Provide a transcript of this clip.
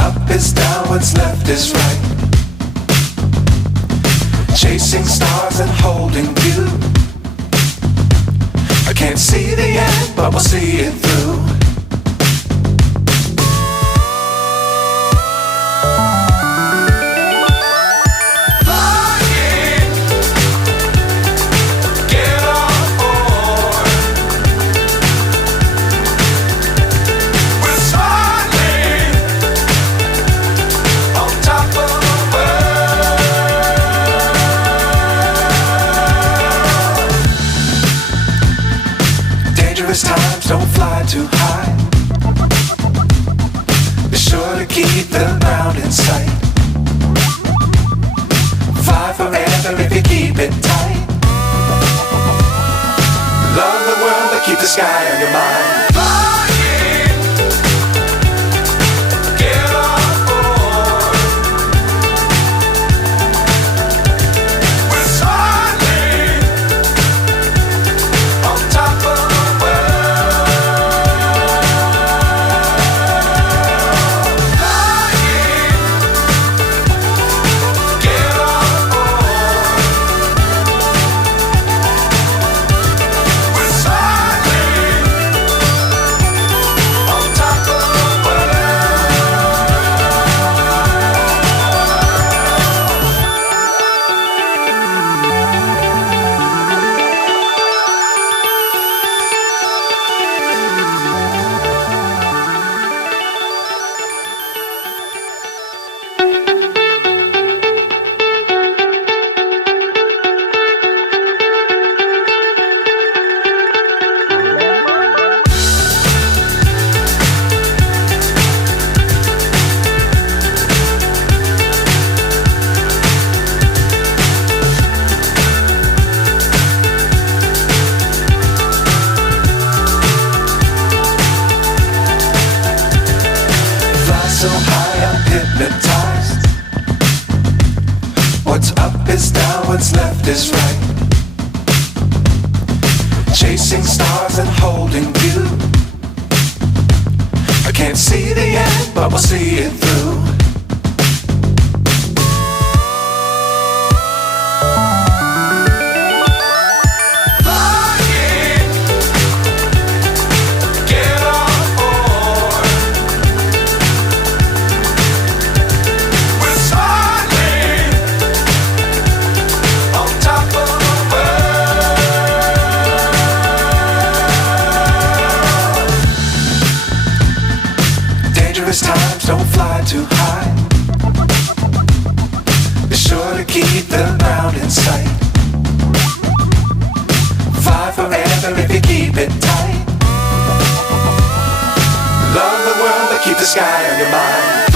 up is down, what's left is right. Chasing stars and holding you. I can't see the end, but we'll see it through. Times don't fly too high. Be sure to keep the ground in sight. Fly forever if you keep it tight. Love the world but keep the sky on your mind. So high I'm hypnotized. What's up is down, what's left is right. Chasing stars and holding you. I can't see the end, but we'll see it through. Times don't fly too high. Be sure to keep the ground in sight. Fly forever if you keep it tight. Love the world but keep the sky on your mind.